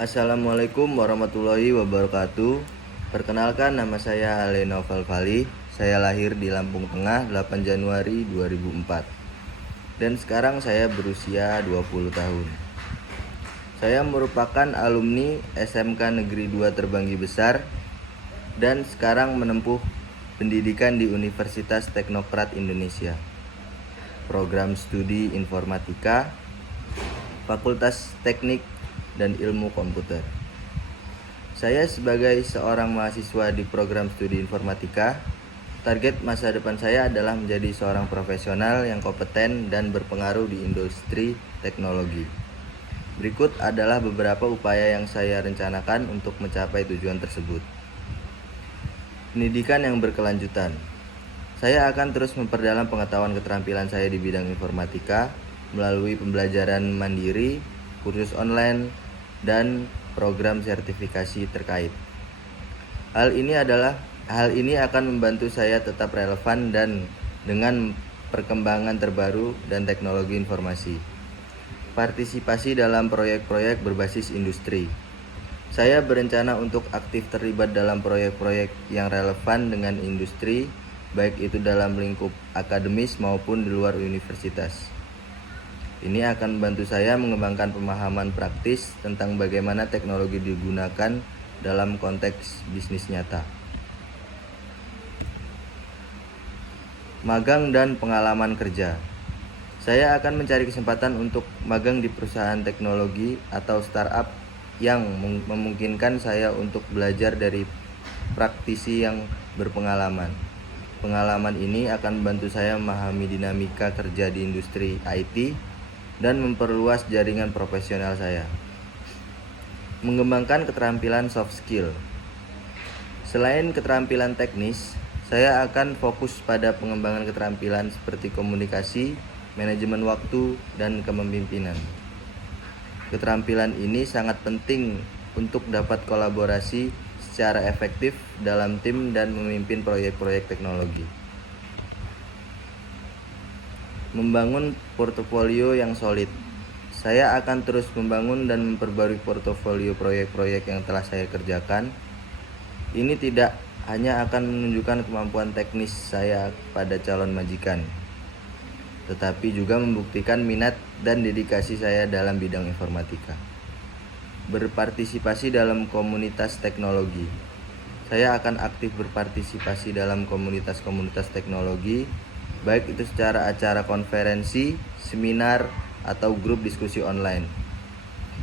Assalamualaikum warahmatullahi wabarakatuh. Perkenalkan, nama saya Aleno Valvali. Saya lahir di Lampung Tengah 8 Januari 2004. Dan sekarang saya berusia 20 tahun. Saya merupakan alumni SMK Negeri 2 Terbanggi Besar dan sekarang menempuh pendidikan di Universitas Teknokrat Indonesia. Program Studi Informatika, Fakultas Teknik dan Ilmu Komputer. Saya sebagai seorang mahasiswa di program studi informatika, target masa depan saya adalah menjadi seorang profesional yang kompeten dan berpengaruh di industri teknologi. Berikut adalah beberapa upaya yang saya rencanakan untuk mencapai tujuan tersebut. Pendidikan yang berkelanjutan. Saya akan terus memperdalam pengetahuan keterampilan saya di bidang informatika melalui pembelajaran mandiri, kursus online, dan program sertifikasi terkait. Hal ini akan membantu saya tetap relevan dan dengan perkembangan terbaru dan teknologi informasi. Partisipasi dalam proyek-proyek berbasis industri. Saya berencana untuk aktif terlibat dalam proyek-proyek yang relevan dengan industri, baik itu dalam lingkup akademis maupun di luar universitas. Ini akan membantu saya mengembangkan pemahaman praktis tentang bagaimana teknologi digunakan dalam konteks bisnis nyata. Magang dan pengalaman kerja. Saya akan mencari kesempatan untuk magang di perusahaan teknologi atau startup yang memungkinkan saya untuk belajar dari praktisi yang berpengalaman. Pengalaman ini akan membantu saya memahami dinamika kerja di industri IT dan memperluas jaringan profesional saya. Mengembangkan keterampilan soft skill. Selain keterampilan teknis, saya akan fokus pada pengembangan keterampilan seperti komunikasi, manajemen waktu, dan kepemimpinan. Keterampilan ini sangat penting untuk dapat kolaborasi secara efektif dalam tim dan memimpin proyek-proyek teknologi. Membangun portofolio yang solid. Saya akan terus membangun dan memperbarui portofolio proyek-proyek yang telah saya kerjakan. Ini tidak hanya akan menunjukkan kemampuan teknis saya pada calon majikan, tetapi juga membuktikan minat dan dedikasi saya dalam bidang informatika. Berpartisipasi dalam komunitas teknologi. Saya akan aktif berpartisipasi dalam komunitas-komunitas teknologi, baik itu secara acara konferensi, seminar, atau grup diskusi online.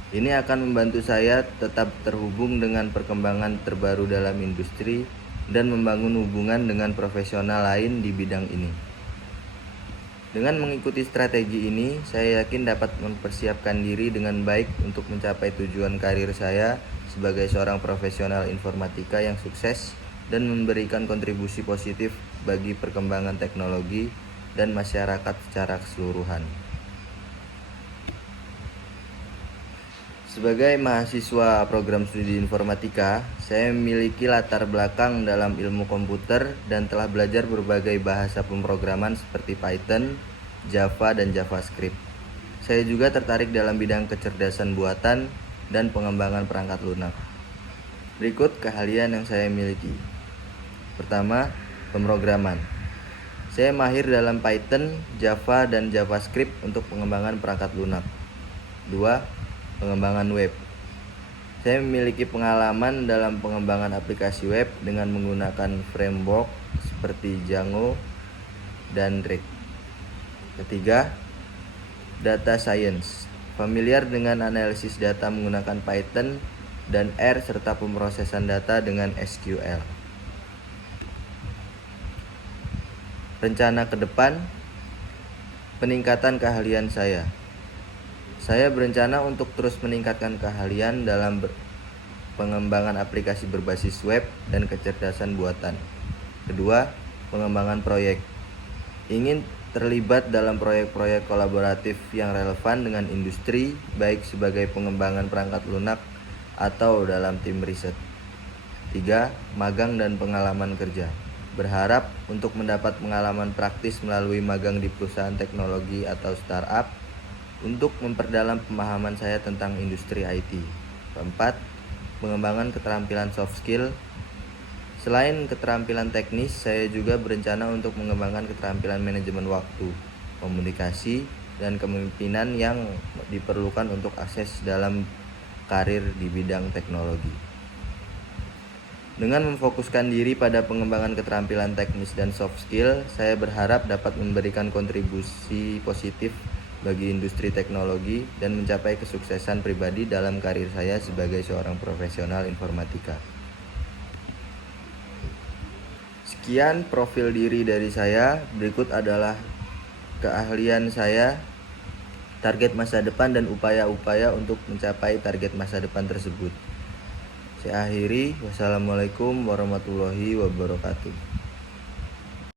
Ini akan membantu saya tetap terhubung dengan perkembangan terbaru dalam industri dan membangun hubungan dengan profesional lain di bidang ini. Dengan mengikuti strategi ini, saya yakin dapat mempersiapkan diri dengan baik untuk mencapai tujuan karir saya sebagai seorang profesional informatika yang sukses dan memberikan kontribusi positif bagi perkembangan teknologi dan masyarakat secara keseluruhan. Sebagai mahasiswa program studi informatika, saya memiliki latar belakang dalam ilmu komputer dan telah belajar berbagai bahasa pemrograman seperti Python, Java, dan JavaScript. Saya juga tertarik dalam bidang kecerdasan buatan dan pengembangan perangkat lunak. Berikut keahlian yang saya miliki. Pertama, pemrograman. Saya mahir dalam Python, Java, dan JavaScript untuk pengembangan perangkat lunak. 2. Pengembangan web. Saya memiliki pengalaman dalam pengembangan aplikasi web dengan menggunakan framework seperti Django dan React. Ketiga, data science. Familiar dengan analisis data menggunakan Python dan R serta pemrosesan data dengan SQL. Rencana ke depan, peningkatan keahlian saya. Saya berencana untuk terus meningkatkan keahlian dalam pengembangan aplikasi berbasis web dan kecerdasan buatan. Kedua, pengembangan proyek. Ingin terlibat dalam proyek-proyek kolaboratif yang relevan dengan industri, baik sebagai pengembangan perangkat lunak atau dalam tim riset. 3. Magang dan pengalaman kerja. Berharap untuk mendapat pengalaman praktis melalui magang di perusahaan teknologi atau startup untuk memperdalam pemahaman saya tentang industri IT. Keempat, pengembangan keterampilan soft skill. Selain keterampilan teknis, saya juga berencana untuk mengembangkan keterampilan manajemen waktu, komunikasi, dan kepemimpinan yang diperlukan untuk akses dalam karir di bidang teknologi. Dengan memfokuskan diri pada pengembangan keterampilan teknis dan soft skill, saya berharap dapat memberikan kontribusi positif bagi industri teknologi dan mencapai kesuksesan pribadi dalam karir saya sebagai seorang profesional informatika. Sekian profil diri dari saya. Berikut adalah keahlian saya, target masa depan, dan upaya-upaya untuk mencapai target masa depan tersebut. Saya akhiri. Wassalamualaikum warahmatullahi wabarakatuh.